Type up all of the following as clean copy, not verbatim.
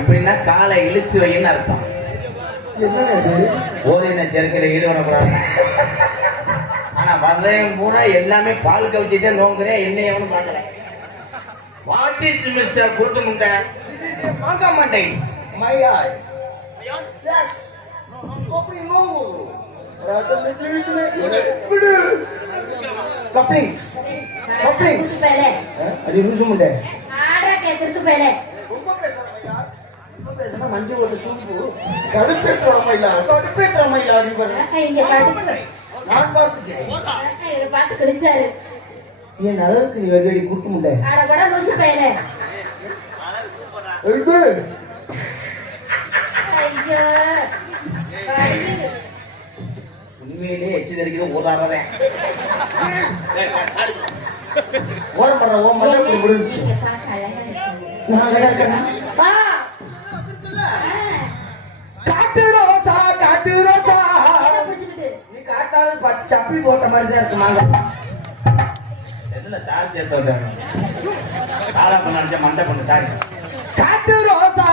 இப்படின்னா காலை இழுச்சு வைன்னு அர்த்தம். என்னது ஓரின சேர்க்கையில ஈடுபடக்கூடாது. ஆனா வந்தேன் பூரா எல்லாமே பால் கவிச்சுதான் நோங்குறேன், என்ன எவனும் பார்க்கல. வாட் இஸ் மிஸ்டர் குருட்டு முண்டை? மாங்கா மண்டை. மையாய் எஸ் அப்படி நோங்கு கப்ளிங்ஸ் கப்ளிங்ஸ் पहले அது யூஸ் முண்டை आर्डर के திருத்து पहले ரொம்ப பேசுறமையா ரொம்ப பேசுனா மஞ்சு ஒரு சூப்பு கடுப்பேற்றமையா அப்படி பாரு இங்க பாட்டு நான் பார்த்துக்கிறேன் இவரை பார்த்து கிழிச்சாரு. ஏன் அளவுக்கு நீ வெடி குட்டு முண்டை ஆட கூட லூசு பையனே. எழுது ஐயோ பாருங்க. உண்மையிலேயே எச்சி தெரிக்கிறது ஓடாதவன். ஓரம் பண்ற ஓ மண்டை முடிஞ்சு நீங்க பார்க்க அழகா இருக்கீங்க. நான் அழகா இருக்கேனா காட்டு ரோசா என்ன பிடிச்சிட்டு நீ காட்டால சப்பி போட்ட மாதிரி தான் இருக்கு மாங்க எதுல சார் சேர்த்து வந்தாங்க? சாரா பண்ண நினைச்சா மண்டை பண்ணு சாரி. காட்டு ரோசா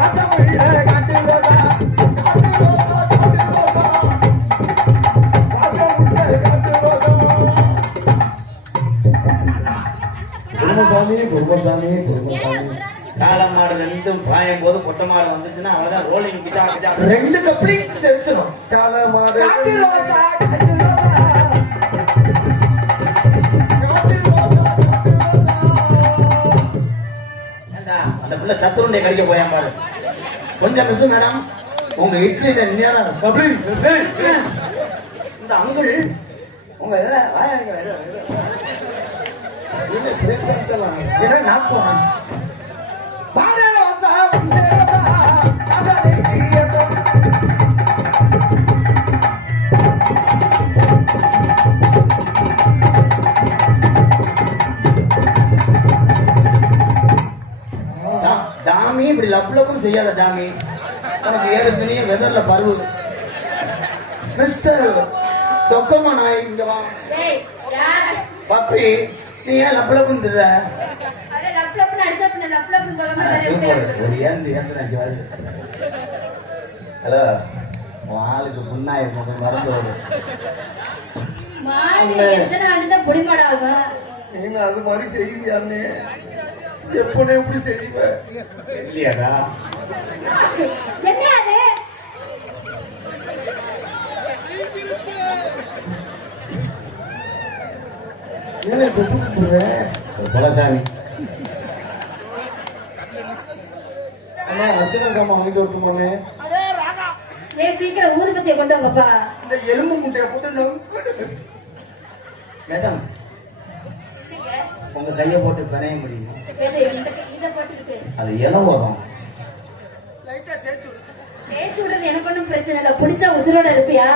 ரசமுள்ள காட்டு ரோசா குருமசாமி காளை மாடு ரெண்டும் பாயும் போது பொட்டை மாடு வந்துச்சுன்னா அவங்கதான் ரோலிங் கிட்டா கிட்டா ரெண்டு கப்ளிங் தெரிஞ்சிடும் காளை மாடு காட்டு ரோசா ஏண்டா அந்த பிள்ளை சத்துருண்டை கடிக்க போயான் பாரு. கொஞ்சம் மிஸ் மேடம், உங்க இட்லி நேரம் கபடி இந்த அங்குள் உங்க என்ன பிரேக் சொல்லலாம் ஏன்னா நான் போறேன் பாரு ரோசா ரோசா அதானே டாமி இப்படி லப்லப்பும் செய்யாத டாமி. உனக்கு ஏற்கனவே வெதர்ல பருவு. மிஸ்டர் தொக்கமா நாய் இங்க வா. டேய் யார் பப்பி நீ ஏன் லப்லப்புன்னு திர? அதே லப்லப்னு அடிச்சா பின்ன லப்லப்னு போகாம வேற எங்க ஒரு ஏந்து வருது. ஹலோ, உன் ஆளுக்கு புண்ணாயிருக்கும் மறந்து வருது. மாடு எத்தனை ஆண்டுதான் புடிமாடாகும். நீங்க அது மாதிரி செய்வியான்னு எப்பனே எப்படி செய்வேன் இல்லையாடா? என்ன அது ஏன்னா கூப்பிடுறேன் குலசாமி. அண்ணா அர்ச்சனை சாமான் வாங்கிட்டு வரட்டுமாண்ணே ஏன் சீக்கிரம் ஊதுபத்தியை கொண்டு வாங்கப்பா. இந்த எலும்பு முட்டையை போட்டு மேடம் உங்க கையை போட்டு பிணைய முடியுமா? இதை போட்டுக்கிட்டு அது இலை வரும். பேச்சு விடுறது எனக்கு ஒண்ணும் பிரச்சனை இல்ல. பிடிச்சா உசுரோட இருப்பியா?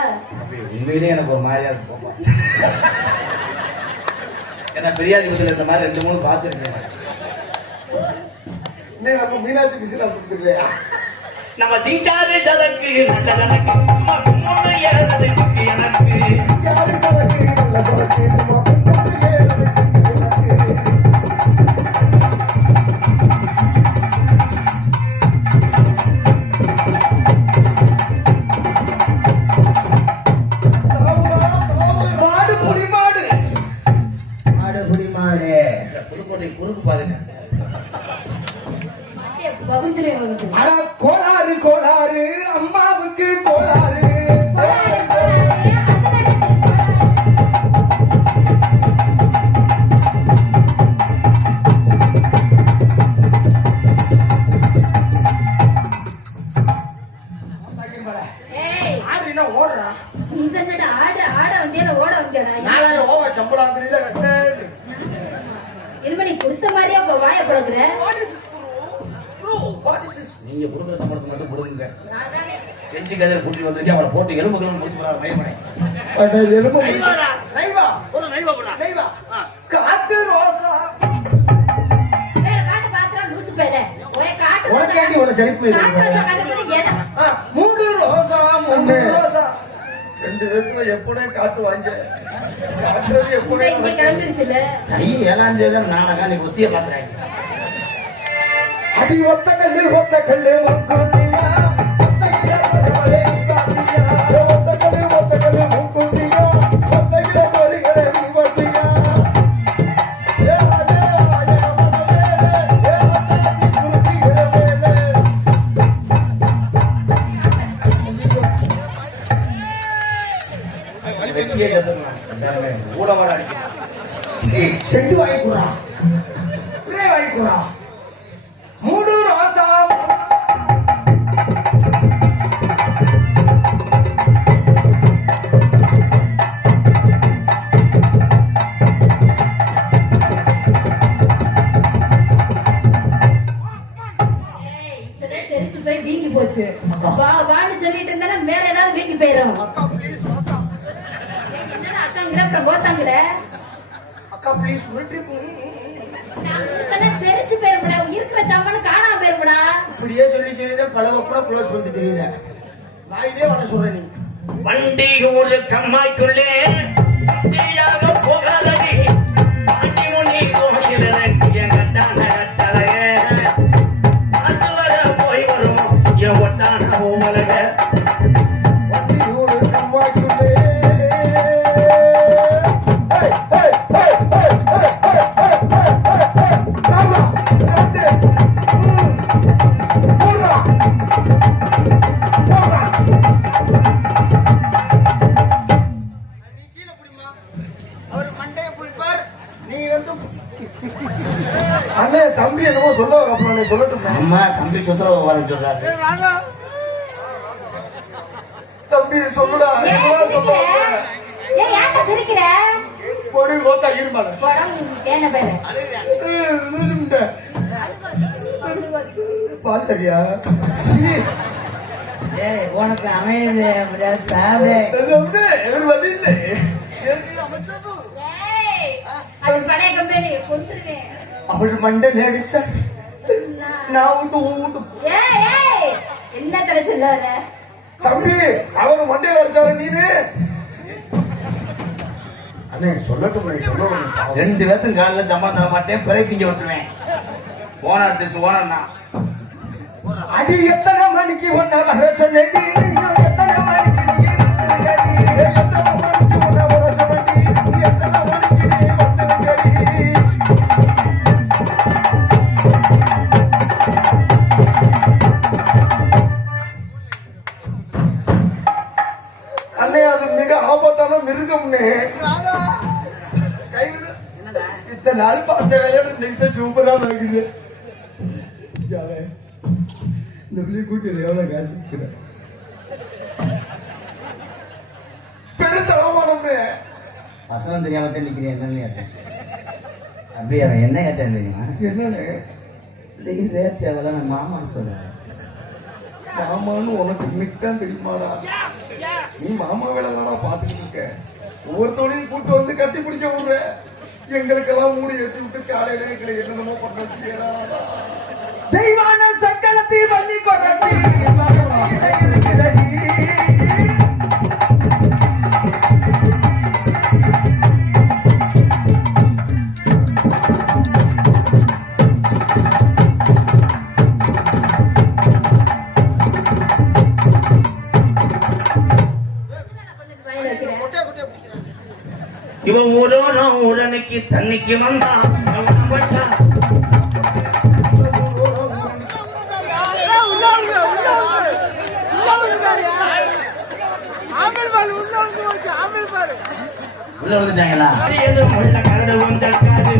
உண்மையிலேயே எனக்கு ஒரு மாதிரியா இருக்கும். ஏன்னா பெரியாதி வீட்டுல இந்த மாதிரி 2-3 பார்த்துருக்கேன். நம்ம மீனாட்சி மிசிலா சொல்லியா நம்ம சிங்காரி சதக்கு நல்ல கணக்கு முன்னோட ஏறது குட்டி எனக்கு சிங்காரி சதக்கு நல்ல சதக்கு சும்மா முன்னோட ஏறது குட்டி எனக்கு மாடு புடி மாடு மாடு புடி மாடு புதுக்கோட்டை குறுக்கு பாருங்க. வகுந்துரு அட கோளாறு கோளாறு அம்மாவுக்கு கோளாறு ஓடுறான் இந்த ஆடு ஆட வந்தியா ஓட வந்தியாடா? சம்பளம் இனிமே நீ கொடுத்த மாதிரியா வாய பழகுற. நீங்க கொடுக்குற சம்பளத்தை மட்டும் கொடுங்க. நான் தானே கெஞ்சி கதையில கூட்டிட்டு வந்துட்டு அவரை போட்டு எலும்புகளும் முடிச்சு போறாரு மயமனை. காட்டு ரோசா வேற காட்டு பாக்குறா லூசு பேல. ஓய் காட்டு உனக்கேண்டி ஒரு செழிப்பு காட்டு ரோசா காட்டுறது ஏதா? மூணு ரோசா மூணு ரோசா ரெண்டு பேத்துல எப்படே காட்டுவாங்க காட்டுறது எப்படே இங்க கிளம்பிருச்சுல. நீ 7ஆம் தேதி நாடகம் நீ ஒத்திய பாக்குறாங்க. அடி ஒத்த கல்லு மூக்குத்தியா ஒத்த கல்லு மூக்குத்தியா ஒத்த கிலோ பொறிகளை நீ வட்டியா வெட்டியே செத்துருவேன் ஊடமாட அடிக்கணும் செட்டு வாங்கிக்கூடா வாங்கிக்கூடா மூடு ரோசா ஏய், இப்பதான் தெரிச்சு போய் வீங்கி போச்சு. வான்னு சொல்லிட்டு இருந்தா வேற ஏதாவது வீங்கி போயிரும். ஏய், என்னடா அக்காங்கிற அப்புறம் கோத்தாங்கிற? அக்கா ப்ளீஸ் உருட்டி இப்பதான் தெரிச்சு போயிருப்படா. இருக்கிற சாமானு காணாம போயிருப்படா. இப்படியே சொல்லிதான் பல கூட க்ளோஸ் பண்ணி தெரியல வாயிலே வர சொல்ற நீ வண்டி ஒரு கம்மாய்க்குள்ளே வண்டியாக போகாதடி பாண்டி முனி கோயில் என் கட்டான கட்டளையே அது வர போய் வரும் என் ஒட்டான ஓமலக வண்டி ஒரு கம்மாய்க்குள்ளே அண்ணே தம்பி என்னமோ சொல்ல வர சொல்லட்டும் அம்மா தம்பி சுந்தரம் வர சொல்றாரு தம்பி சொல்லுடா ஏன் சிரிக்கிற? ஏய், ஏன்டா சிரிக்கிற? பொடி கோத்தா இருமாட படம் என்ன பேரு? பாத்தரியா உனக்கு அமையுது சாப்பிடு வழி இல்லை ஏய், அது பழைய கம்பெனி கொன்றுவேன். அவள் மண்டல அடிச்சா நான் விட்டு விட்டு ஏய், ஏய், என்ன தடை சொல்லாத? தம்பி அவர் மண்டையில அடிச்சாரு நீனு அண்ணே சொல்லட்டும் சொல்லணும் ரெண்டு பேர்த்தும் காலைல சம்பளம் தர மாட்டேன் பிறகு திங்க விட்டுருவேன் ஓனர் திஸ் ஓனர் நான் அடி எத்தனை மணிக்கு ஒன்ன வர சொன்னடி எத்தனை மணிக்கு நீ வந்தடி எத்தனை மணிக்கு ஒன்ன வர சொன்னடி எத்தனை மணிக்கு நீ வந்தடி அண்ணே அது மிக ஆபத்தான மிருகம்னே கைவிடு இத்தனை நாள் பார்த்த வேலையோட இன்னைக்கு சூப்பரா இருக்குது இந்த பிள்ளை கூட்டியில் எவ்வளவு காசு பெருத்தவமானமே வசனம் தெரியாம தான் நிக்கிறேன் என்னன்னு கேட்டேன் அப்படியே அவன் என்ன கேட்டேன் தெரியுமா என்னன்னு ரேட் எவ்வளோ நான் மாமா சொல்றேன் மாமான்னு உனக்கு இன்னைக்குதான் தெரியுமாடா நீ மாமா வேலை தானடா பாத்துக்கிட்டு இருக்க ஒவ்வொருத்தோடையும் கூட்டு வந்து கட்டி பிடிக்க விடுற எங்களுக்கெல்லாம் மூடி ஏற்றி விட்டு காலையில எங்களை என்னென்னமோ பண்ண வச்சுக்கேடா தெய்வான சக்கலத்தை வள்ளி கொரட்டி இவன் ஊரோரம் உடனுக்கு தண்ணிக்கு வந்தான் அவன் பட்டான் உள்ள வந்துட்டாங்களா எது முள்ள கரடு வந்தாக்காது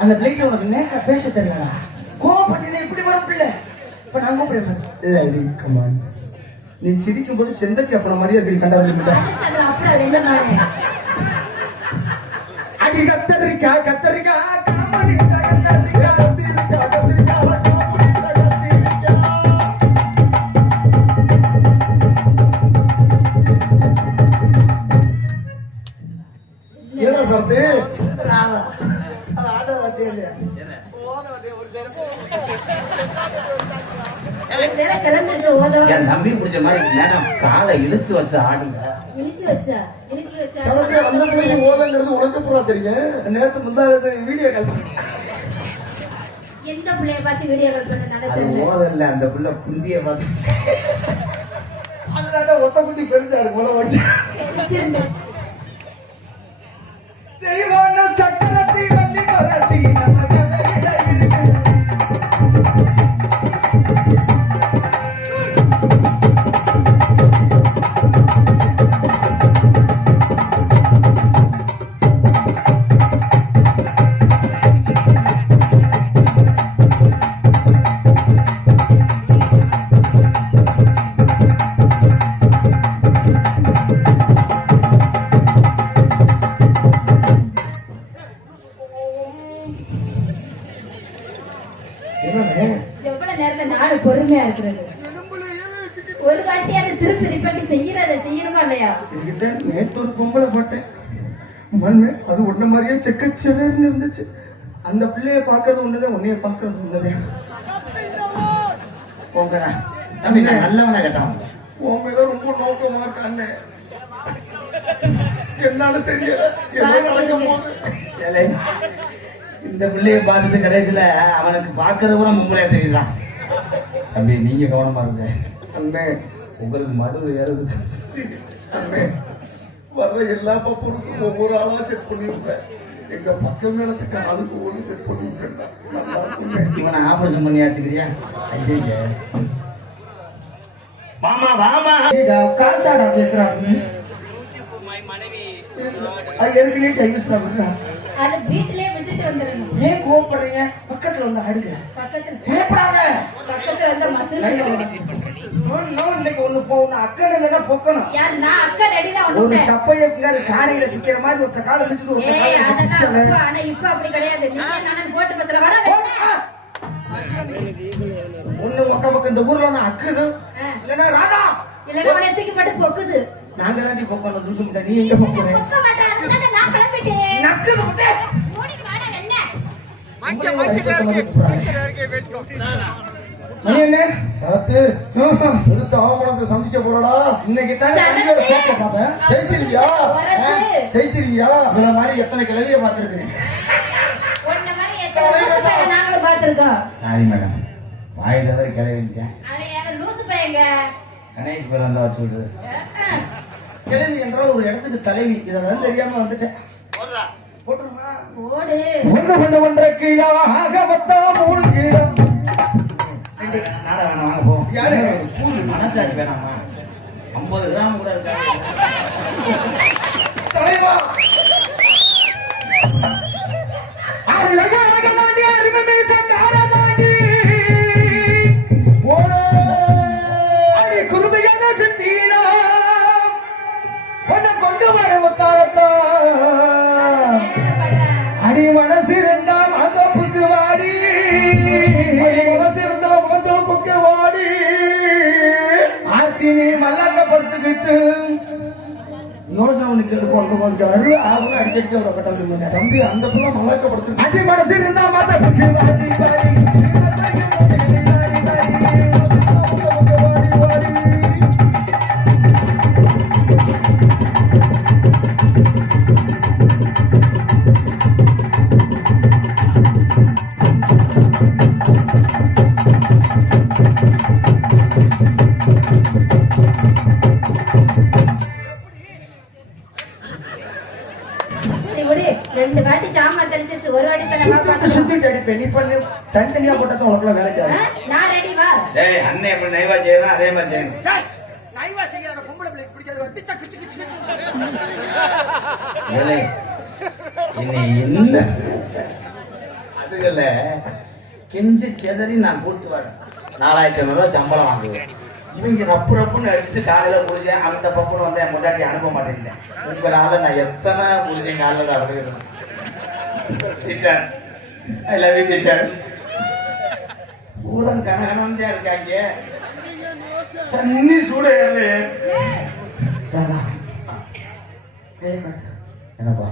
அந்த பிள்ளைகிட்ட உனக்கு நேக்கா பேச தெரியலடா கோபப்பட்டு இப்படி வரும் பிள்ளை இப்ப நான் கூப்பிடுறேன் இல்ல கமான் நீ சிரிக்கும் போது செந்தக்கு அப்பன மாதிரியே இப்படி கண்டவர்கள் அடி கத்தரிக்கா கத்தரிக்கா காமடிக்கா கத்தரிக்கா கத்தரிக்கா கத்தரிக்கா காமடிக்கா கத்தரிக்கா ஏனா சர்த்தி ராவா அது ஆட வாத்தியே வேற கிளம்பிடுச்சு ஓதவ என் தம்பி பிடிச்ச மாதிரி மேடம் காலை இழுத்து வச்சு ஆடுங்க. இழுச்சு வச்சா சரக்கு அந்த பிள்ளைக்கு ஓதங்கிறது உனக்கு பூரா தெரியும். நேத்து முந்தானது வீடியோ கால் பண்ணி எந்த பிள்ளைய பார்த்து வீடியோ கால் பண்ண அது நடக்குது ஓதல்ல, அந்த புள்ள குண்டிய பார்த்து அதுதான் ஒத்த குட்டி பெருஞ்சாரு போல வச்சு தெரிச்சிருந்தேன். தெளிவான சக்கரத்தை வள்ளி பரட்டி நம்ம கதையில இருக்கு. எவ்வளவு நேரத்தை நாடு பொறுமையா இருக்கிறது. ஒரு வாட்டி அதை திருப்பி ரிப்பீட் செய்யணுமா இல்லையா? என்கிட்ட நேத்து ஒரு பொம்பளை போட்டேன் மண்மே, அது ஒண்ணு மாதிரியே செக்கச்சேன்னு இருந்துச்சு. அந்த பிள்ளைய பாக்குறது ஒண்ணுதான், உன்னைய பாக்குறது ஒண்ணுதான். போங்கடா தம்பி, நான் நல்லவனா கேட்டான். உன் மேல ரொம்ப நோக்கமா இருக்க அண்ணே. என்னால தெரியல என்ன நடக்கும் போது. ஏலே, இந்த பிள்ளைய பார்த்துட்டு கடைசியில அவனுக்கு பார்க்கறது கூட மும்பையா தெரியுதான். தம்பி நீங்க கவனமா இருங்க. அண்ணே உங்களுக்கு மடு ஏறுது. அண்ணே, வர்ற எல்லா பப்பனுக்கும் ஒவ்வொரு ஆளா செட் பண்ணி விடுறேன். எங்க பக்கம் மேலத்துக்கு ஆளுக்கு ஒண்ணு செட் பண்ணி விடுறேன். நல்லா இருக்குண்ணே. இவனை ஆபரேஷன் பண்ணி அடிச்சுக்கிறியா? ஐயா மாமா வாமா. காசாடா கேக்குறாங்க. அது ஏற்கனவே டைவர்ஸ் தான் விடுறா. அதை வீட்டிலேயே விட்டுட்டு வந்துடணும். ஏன் கோவப்படுறீங்க? பக்கத்துல வந்து ஆடுங்க. பயப்படாத. பக்கத்துல வந்து மசூல் இன்னைக்கு ஒண்ணு போகணும். அக்கறை இல்லைன்னா பொக்கணும். யார் நான் அக்கா ரெடி தான் ஒரு சப்பைய காடையில பிக்கிற மாதிரி ஒருத்த காலை வச்சுட்டு ஏய் அதெல்லாம் அப்ப ஆனா இப்ப அப்படி கிடையாது. நீ நானும் போட்டு பத்தல வட ஒண்ணு மொக்க பக்கம் இந்த ஊர்ல நான் அக்குது இல்லன்னா ராதா இல்லன்னா உன்னை தூக்கி போட்டு பொக்குது. நாங்க தாண்டி பொக்கணும். லூசு முட்டை நீ எங்க பொக்குற? பொக்க மாட்டாங்க. நான் கிளம்பிட்டேன். நக்குது முட்டை ஓடி வாடா என்ன சரத்து எடுத்த அவமானத்தை சந்திக்க போறடா. இன்னைக்கு தானே தம்பியோட சோக்க பாப்பேன். ஜெயிச்சிருவியா? ஜெயிச்சிருவியா? இவள மாதிரி எத்தனை கிளவிய பாத்துருக்கேன். உன்ன மாதிரி எத்தனை நாங்களும் பாத்துருக்கோம். சாரி மேடம், வாய் தவிர கிளவிட்டேன். அவன் யாரும் லூசு பையங்க. கணேஷ் பேர் வந்தா வச்சு விடுறது. கிளவி என்ற ஒரு இடத்துக்கு தலைவி. இதெல்லாம் தெரியாம வந்துட்டேன். போட்டுருமா? ஓடு. ஒன்று கீழா ஆக மொத்தா 3 கீழா. நாடா வேணாம், வாங்க போ. யாரு? மனசாட்சி வேணாமா? 50 கிராம் கூட இருக்காது. தலைவா கொண்டு வர முத்தாரத்தா அடி மனசு இருந்தா மாதோப்புக்கு வாடி. மனசிருந்தா மாந்தோப்புக்கு வாடி. ஆர்த்தி நீ மல்லாக்க படுத்துக்கிட்டு யோசனை கேட்டு கொஞ்சம் அரு அவங்க அடிக்கடிக்க ஒரு கட்டம். தம்பி அந்த பிள்ளை மலாக்கப்படுத்து. அடி மனசு இருந்தா மாதோப்புக்கு வாடி வாடி. ரெண்டு வாட்டி சாமான் தெரிஞ்சிச்சு, ஒரு வாட்டி சுத்திட்டு அடிப்பேன். நீ பண்ணு தனித்தனியா போட்டா உனக்குள்ள வேலைக்கு ஆகும். நான் ரெடி வா. டேய் அண்ணே எப்படி நைவா செய்யணும் அதே மாதிரி செய்யணும். நைவா செய்யற பொம்பளை பிள்ளைக்கு பிடிக்காது. வட்டிச்சா கிச்சு கிச்சு கிச்சு. ஏலே என்னை என்ன அதுகல்ல கெஞ்சி கெதறி நான் கூட்டு வரேன். 4500 ரூபாய் சம்பளம் வாங்குவேன். இவங்க ரப்பு ரப்புன்னு அடிச்சுட்டு காலையில முடிஞ்சேன். அந்த பப்புன்னு வந்து என் முன்னாடி அனுப்ப மாட்டேங்கிறேன். உங்களால நான் எத்தனை முடிஞ்சேன் காலையில் அழுகிறேன். Teacher I love you teacher. ஊரம் கனகனம் தான் இருக்காங்க. தண்ணி சூட ஏறு. கையை காட்டு. என்னப்பா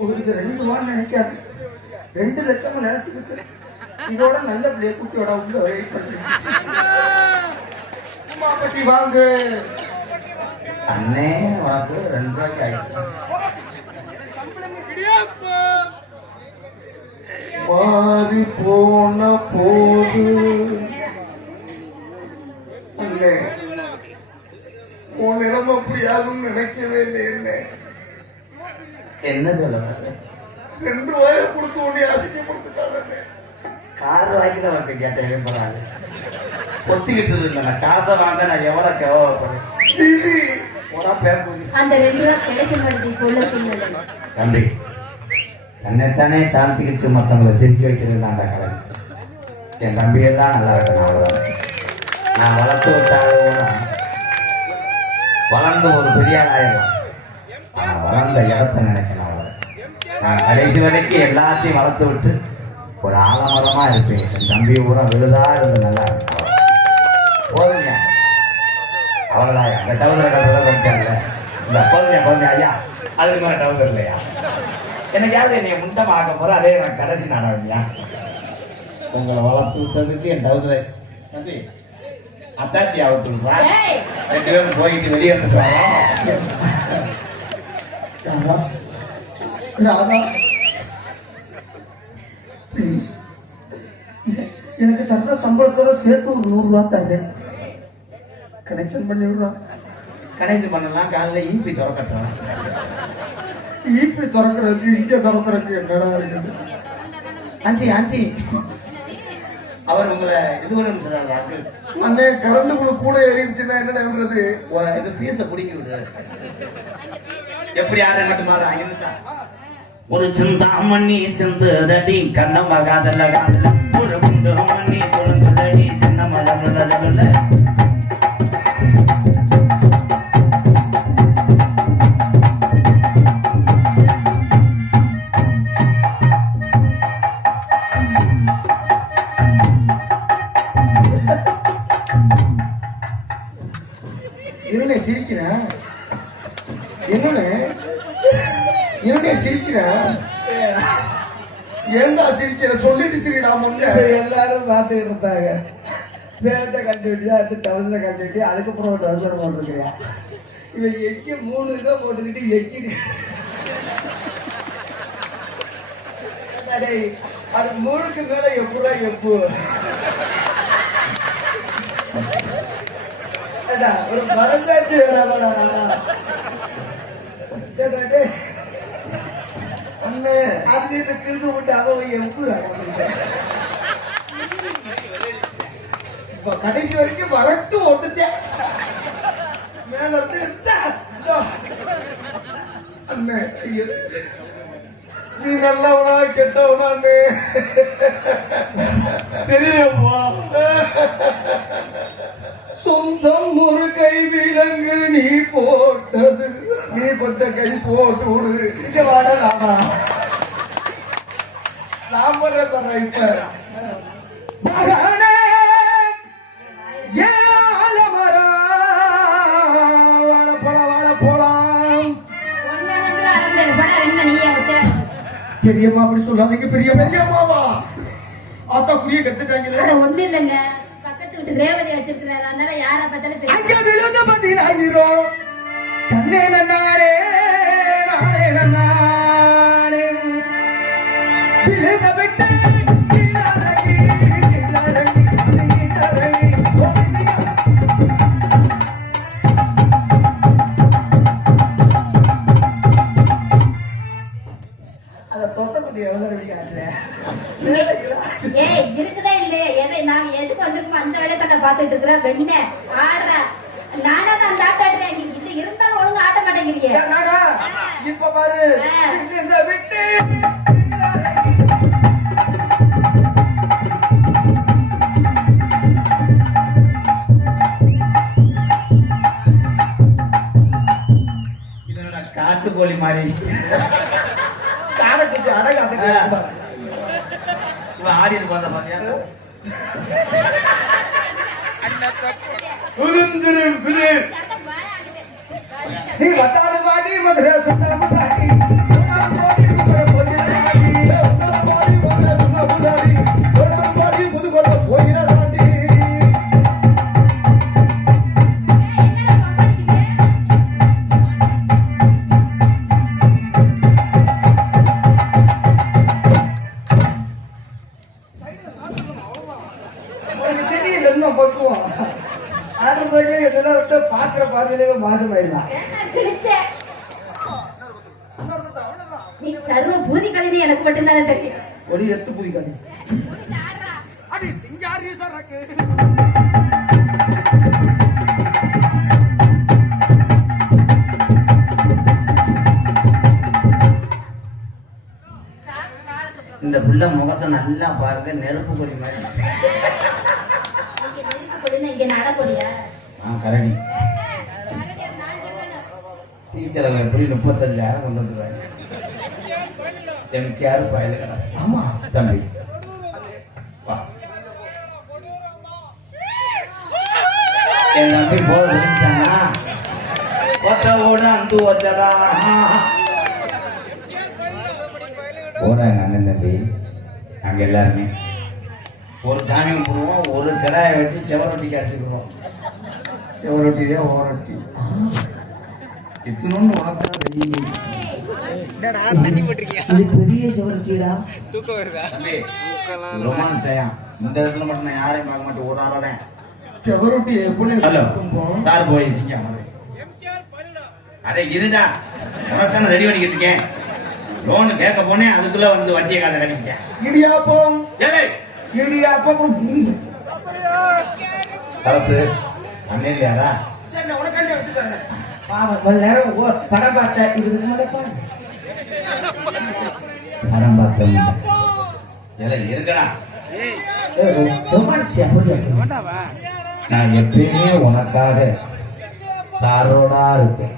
உங்களுக்கு 2 வாரம் நினைக்காது. 2 லட்சம் நினைச்சுக்கிட்டு இதோட நல்ல பிள்ளைய குட்டியோட உள்ள வெயிட் பண்ணி வாங்க அண்ணே உனக்கு 2 ரூபாய்க்கு ஆயிடுச்சு. மாறி போன போது அண்ணே உன் நிலைமை அப்படி ஆகும்னு நினைக்கவே இல்லை. என்ன சொல்ல வர? 2 ரூபாயை கொடுத்து உன்னை அசிங்கப்படுத்திட்டாங்க. கார் வாங்கில அவருக்கு கேட்ட விரும்புறாங்க. ஒத்திக்கிட்டு இருந்தேன் காசை வாங்க நான் எவ்வளவு கேவலப்படுறேன். அந்த 2 ரூபா கிடைக்க மாட்டேங்குது இப்போ உள்ள சூழ்நிலை. தம்பி தன்னைத்தானே தாழ்த்திக்கிட்டு மற்றவங்களை சிரிக்க வைக்கிறது தான் அந்த கலை. என் தம்பியெல்லாம் நல்லா இருக்கணும். அவ்வளோ நான் வளர்த்து விட்டாலும் வளர்ந்து ஒரு பெரிய ஆயிரம். நான் வளர்ந்த இடத்த நினைக்கணும். அவ்வளோ நான் கடைசி வரைக்கும் எல்லாத்தையும் வளர்த்து விட்டு ஒரு ஆலமரமா இருப்பேன். என் தம்பி ஊரம் விழுதா இருந்து நல்லா இருக்கும். போதுங்க அவ்வளோதான். அந்த டவுசரை கட்டுறத கொஞ்சம்ல இந்த போதுங்க ஐயா. அதுக்கு மேலே டவுசர் இல்லையா? எனக்காவது என்னை முந்தமாக ஆக போற அதே நான் கடைசி நாடாவியா. உங்களை வளர்த்து விட்டதுக்கு என் டவுசரை நன்றி. அத்தாச்சி அவுத்து விடுறா. 2 பேரும் போயிட்டு வெளியே வந்துடுவாங்க. ப்ளீஸ் எனக்கு தர்ற சம்பளத்தோட சேர்த்து ஒரு 100 ரூபா தர்றேன். கனெக்ஷன் பண்ணி விடுறான். கனெக்ஷன் பண்ணலாம். காலையில் ஈபி திறக்கட்டும். ஈபி திறக்கிறதுக்கு இங்க திறக்கிறதுக்கு என்னடா இருக்குது? ஆண்டி ஆண்டி அவர் உங்களை இது பண்ணு சொல்றாங்க. அண்ணே கரண்ட் கூட ஏறிடுச்சுன்னா என்ன பண்றது? இது பீஸை பிடிக்க விடுறாரு. எப்படி ஆட கட்டுமாறு அங்கிருந்தான் ஒரு சிந்தாமணி சிந்துதடி கண்ணமகாதல்ல காதல ஒரு குண்டுமணி குழந்தடி சின்ன மலர்ல என்ன சிரிக்கிறேன்? என்ன சிரிக்கிறேன்? ஏண்டா சிரிக்கிற? சொல்லிட்டு சிரிடா. முன்ன எல்லாரும் பார்த்துக்கிட்டு இருந்தாங்க. பேட்டை கட்டி விட்டியா அடுத்து டவுசரை கட்டி விட்டியா அதுக்கப்புறம் ஒரு டவுசர் போட்டுருக்கியா. இவன் எக்கி 3 இதை போட்டுக்கிட்டு எக்கிட்டு அது 3க்கு மேல எப்படா எப்பு ஒரு மனசாட்சி வேணாமாடா? அண்ணே அது இந்த கிழக்கு விட்டு அவன் எப்புறாங்க. இப்ப கடைசி வரைக்கும் வரட்டு ஓட்டுட்டேன். மேல இருந்து அண்ணே நீ நல்லவனா கெட்டவனான்னு தெரியப்பா. சொந்தம் ஒரு கை விலங்கு நீ போட்டது. நீ கொஞ்சம் கை போட்டு விடு. இங்க வாட ராமா. நான் போடுறேன் இப்ப பெரியம்மா அப்படி சொல்லாதீங்க. பெரியம்மாவா? ஆத்தா குறிய கத்துட்டாங்க. ஒண்ணு இல்லைங்க, பக்கத்து வீட்டு ரேவதி வச்சிருக்கிறாரு. அதனால யார பார்த்தாலும் அங்க விழுந்த பதினாயிரோ தன்னே நன்னாரே நாளே நன்னாரே விழுந்த விட்டு இருக்குதா இல்லையே? எதை நாங்க எதுக்கு வந்திருக்கோம் அந்த வேலையை தானே பாத்துட்டு இருக்கிற. வெண்ண ஆடுற நானா தான் அந்த ஆட்ட ஆடுறேன். இது இருந்தாலும் ஒழுங்கு ஆட்ட மாட்டேங்கிறீங்க. இப்ப பாரு விட்டு இதோட காட்டுக்கோழி மாதிரி காடை குச்சி அடகு ஆடிட்டு போத பாத்தியா? நீ வத்தாடு பாடி மதுரை சொன்னாடி ஒருத்த பாக்குற பார்வையிலே மாசமாயிருந்தான். கிழிச்சேன். நீ சர்வ பூதி கல்வி எனக்கு மட்டும்தானே தெரியும். ஒரு எத்து புதிக்காது. அடி சிங்காரி சரக்கு இந்த புள்ள முகத்தை நல்லா பாருங்க, நெருப்பு கொடி மாதிரி. இங்க நடக்கூடியா கரடி டீச்சர் எப்படி 35,000 கொண்டு வந்துருவாங்க. எனக்கு யாரு பயல கடை. ஆமா தம்பி வா. என் தம்பி போல விழுந்துட்டானா ஒத்த ஓட அந்த ஒத்தடா போறேன். அண்ணன் தம்பி நாங்க எல்லாருமே ஒரு சாமி கும்பிடுவோம், ஒரு கடாயை வெட்டி செவரொட்டிக்கு அடிச்சுக்குவோம். செவரொட்டி தான் ஓரொட்டி. இத்தனோன்னு உனக்கு தெரியும். இது பெரிய சுவர்க்கீடா. தம்பி ரொமான்ஸ் டயம். இந்த இடத்துல மட்டும் நான் யாரையும் பார்க்க மாட்டேன், ஒரு ஆளாதான். செவரொட்டி எப்படி ஹலோ சார் போய் சிங்கம் அடே இருடா, உனக்கு ரெடி பண்ணிக்கிட்டு இருக்கேன். லோனு கேட்க போனேன், அதுக்குள்ள வந்து வட்டியை காசை கட்டிக்கிட்டேன். இடியாப்பம் இடியாப்பம் கலப்பு அண்ணன் யாரா? சரி நான் உனக்காண்டி எடுத்து தரேன். பாவம் கொஞ்ச நேரம் படம் பார்த்தேன். இதுக்கு மேல பாரு படம் பார்த்தேன் இருக்கடா. ரொமான்ஸ் எப்படி நான் எப்பயுமே உனக்காக தாரோடா இருப்பேன்.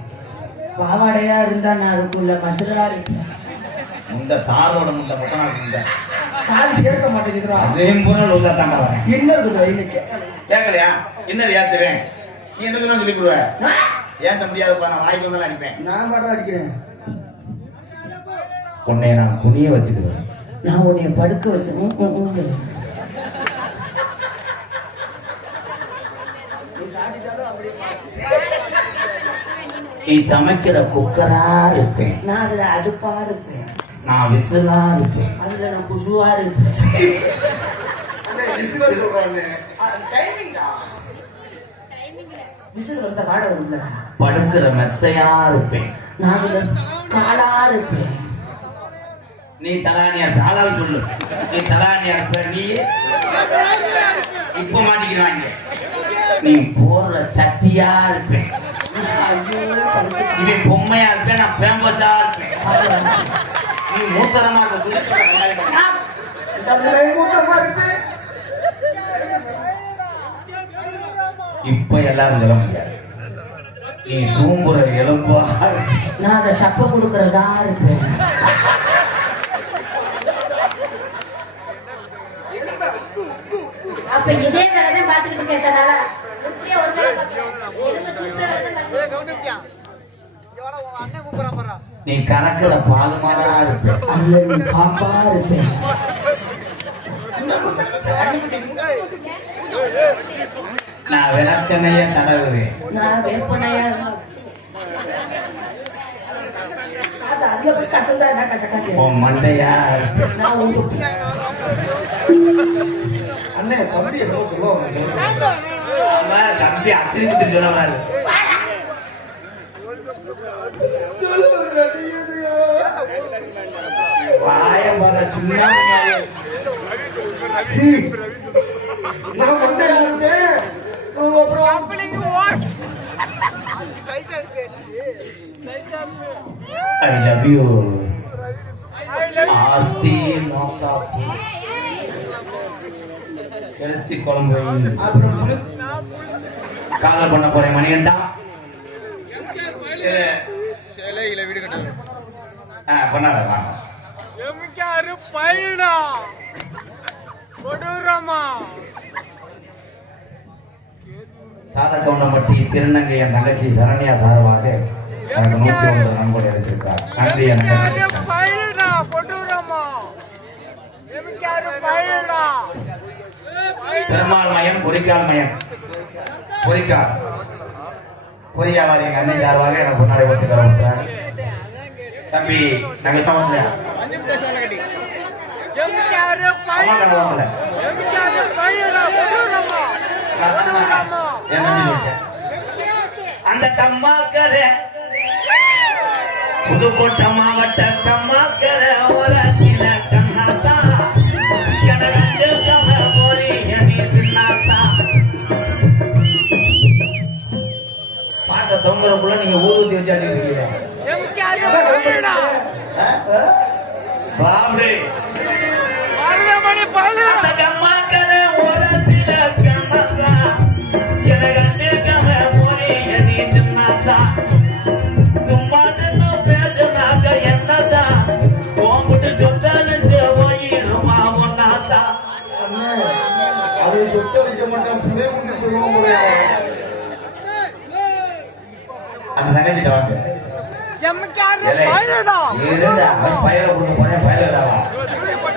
பாவாடையா இருந்தா நான் அதுக்குள்ள மசுரா இருப்பேன். இந்த தாரோட முட்டை மட்டும் இருந்த கால் கேட்க மாட்டேங்கிறா. அதே பூரா லூசா தாண்டா வரேன். என்ன இருக்குது இன்னைக்கு கேட்கலையா? இன்னும் ஏத்துவேன். நீ என்ன சொல்லி கொடுவ? ஏத்த முடியாதுப்பா, நான் வாய்க்கு வந்தாலும் அடிப்பேன். நான் வர அடிக்கிறேன். உன்னை நான் குனிய வச்சுக்குவேன். நான் உன்னை படுக்க வச்சேன். நீ சமைக்கிற குக்கரா இருப்பேன். நான் அதுல அடுப்பா இருப்பேன். நான் விசிலா இருப்பேன். அதுல நான் குசுவா இருப்பேன். விசில் வந்த பாட வரும்ல. படுக்கிற மெத்தையா இருப்பேன். நான் அதுல காலா இருப்பேன். நீ தலானியா தாளாவை சொல்லு. நீ தலானியா இருப்ப. நீ இப்ப மாட்டிக்கிறாங்க. நீ போடுற சட்டியா இருப்பேன். இவன் பொம்மையா இருப்பேன், நான் பேம்பஸா இருப்பேன். நீ மூத்தரமா இருப்பேன். இப்ப எல்லாரும் சொல்ல முடியாது. நீ சூம்புற எலும்பா. நான் அதை சப்ப கொடுக்கறதா இருப்பேன். அப்ப இதே வேலைதான் பாத்துக்கிட்டு கேட்டதால இப்படியே ஒரு தடவை எலும்பு சுற்றுற வேலைதான். நீ கறக்கிற பால் மாறா இருப்பேன். அதுல நீ பாப்பா இருப்பேன். நான் விளக்கெண்ணைய தடவுவேன். நான் வேப்பனையா அதுல போய் கசந்தா என்ன கசக்காட்டி உன் மண்டையா இருப்பேன். நான் உங்களுக்கு அண்ணே தம்பி என்ன சொல்லுவாங்க? அவன் தம்பி அத்திரிக்கிட்டு சொல்ல வராது. வாயம் பாரு சின்ன சி நான் மண்டையா இருப்பேன். அப்புறம் I love you. ஆர்த்தி மோக்காப்பு கெளுத்தி குழம்பு காதல் பண்ண போறேன் மணிகண்டா. பண்ணாத வாங்க. தாதகவுண்டம்பட்டி திருநங்கை என் தங்கச்சி சரண்யா சார்பாக எனக்கு 109 நன்கொடை அளித்திருக்கார். நன்றி. பெருமாள் மயம் பொறிக்கால் மயம் பொறிக்கால் பொறியாவார் எங்க அண்ணன் சார்பாக எனக்கு முன்னாடி பற்றி கலந்துறாங்க. தம்பி நாங்கள் தவறலையா அந்த கம்மாக்கரை புதுக்கோட்டை மாவட்ட கம்மாக்கரை ஓரத்தில கண்ணாத்தா எனக்கு போறி நீ சின்னாத்தா. பாட்டை தொங்குறக்குள்ள நீங்க ஊதுத்தி வச்சாட்டீங்க பாபு அந்த கம்மாக்கரை ஓரத்தில கண்ணாத்தா எனக்கு போறி நீ சின்னாத்தா. சும்மா பேசுனாங்க என்னதா கோம்பிட்டு சொத்தனுச்சு போயிருமா ஒன்னாத்தா. அதை சொத்த வைக்க மாட்டான் புள்ளே கொண்டு போயிருவோம். அந்த தங்கச்சிட்ட வாங்க பயிர கொடுக்க போறேன் பயிர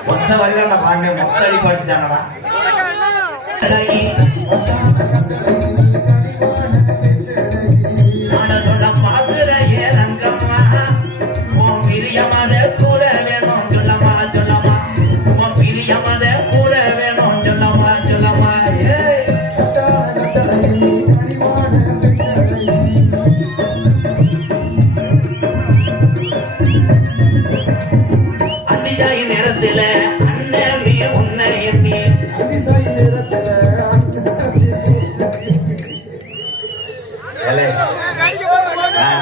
மொத்த வரையில நான் பாண்டேன் மொத்த அடி படிச்சுட்டாங்கடா. சொல்ல பாக்குற ஏரங்கம்மா உன் பிரியமத கூட வேணும் சொல்லமா சொல்லமா உன் பிரியமத கூட வேணும் சொல்லமா சொல்லமா. அன்னிஜாயி நேரத்துல அண்ணமே உன்னை எண்ணி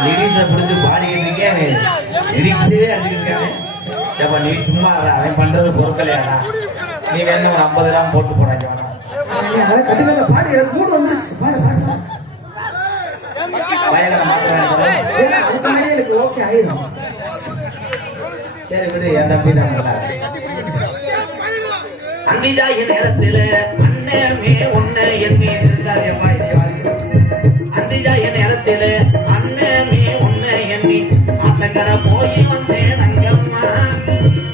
லிரிக்ஸை பிடிச்சு பாடிக்கிட்டு இருக்கேன். லிரிக்ஸே அடிச்சிருக்காங்க. நீ சும்மா அவன் பண்றது பொருட்களையாடா. நீ வேணும் ஒரு 50 கிராம் போட்டு போறாங்க. பாடி எனக்கு மூடு வந்துருச்சு. பாடு பாடு பயங்கர மாற்றம் எனக்கு ஓகே ஆயிரும். சரி விடு என் தம்பி தான். அன்னிஜாயி நேரத்துல அண்ணமே உன்னை எண்ணி அன்னிஜாயி நேரத்துல அண்ணமே உன்னை எண்ணி ஆத்தங்கர போய் வந்தேன் அங்கம்மா.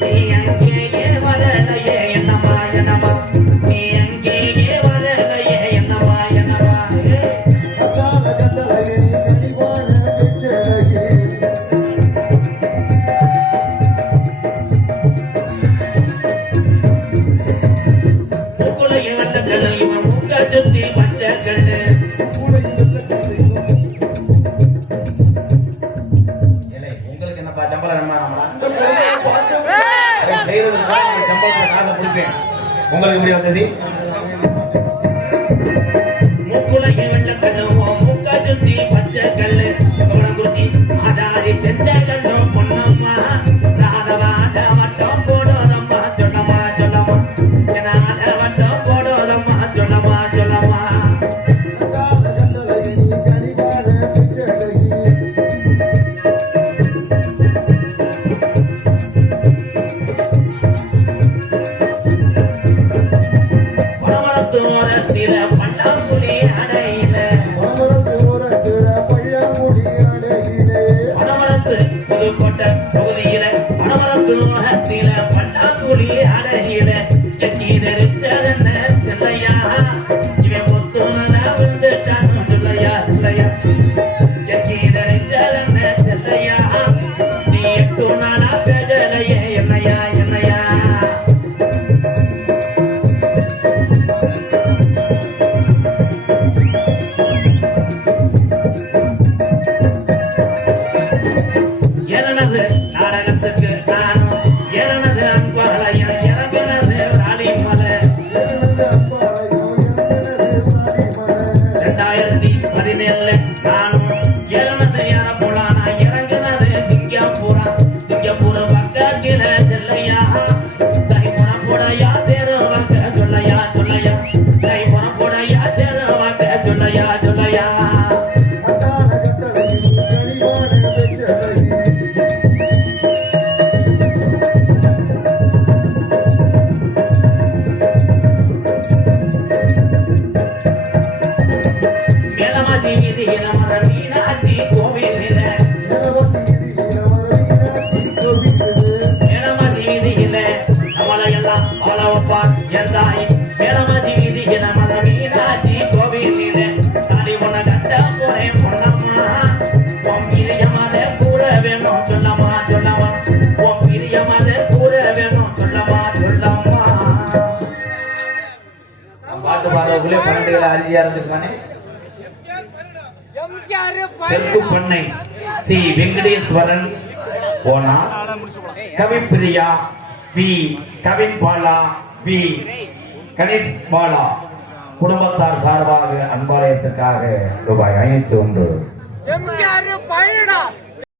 நீ அங்கேயே வரலையே என்னம்மா என்னம்மா நீ அங்கேயே வரலையே என்னம்மா என்னம்மா. மூக்குலையும் வெள்ளக்கல்ல இவன் மூக்க சுத்தி பச்சை கண்ணு உங்களுக்கு என்னப்பா சம்பளம் நம்ம செய்யறதுக்கு சம்பளத்துல காசை பிடிப்பேன். உங்களுக்கு எப்படி வந்தது? மூக்குலையும் வெள்ளக்கண்ணு மூக்க சுத்தி பச்சை கல்லு குறிச்சி ஆதாரி செஞ்ச கண்ணும் பொண்ணம்மா ராதவாட வட்டம் போடுதம்மா சொல்லமா சொல்லமா என்னாத வட்டம் போடுதம்மா சொல்லமா சொல்லமா. பணமரத்து ஓரத்தில பண்டாங்குழி அடையில பணமரத்து புதுக்கோட்டை தொகுதியில பணமரத்து ஓரத்தில பண்டாங்குழி அடையில எச்சரிச்சதென்ன சில்லையா இவன் பொத்துனத விழுந்துட்டான்னு சொல்லையா சொல்லையா எச்சரிச்சதென்ன சில்லையா நீ 8 நாளா பேசலையே என்னையா என்னையா. எனது நாடகத்துக்கு நானும் எனது அன்பாளையம் இறங்கினது ராணிமலை 2017 நானும் எனது ஏறப்புலானா இறங்கினது சிங்கப்பூரா சிங்கப்பூர் பக்கத்தில செல்லையா தைப்புறம் போடையா தேரு வாக்க சொல்லையா சொல்லையா தைப்புறம் போடையா தேரு வாக்க சொல்லையா சொல்லையா. மேலமாசி வீதியில மத மீனாட்சி கோவிலில மேலமாசி வீதியில நம்மளையெல்லாம் பலவப்பான் என் தாய் மேலமாசி வீதியில மத மீனாட்சி கோவிலில தாடி உன கட்ட போறேன் பொண்ணம்மா உன் பிரியமத கூற வேணும் சொல்லமா சொல்லமா உன் பிரியமத கூற வேணும் சொல்லமா சொல்லம்மா. பாட்டு பாடுறதுக்குள்ளே 12 கிலோ அரிசி அரைச்சிருக்கானே. தெற்கு பண்ணை சி வெங்கடேஸ்வரன் ஓனா, கவிப்பிரியா பி கவின் பாலா பி கணேஷ் பாலா குடும்பத்தார் சார்பாக அன்பாலயத்திற்காக ரூபாய் 501.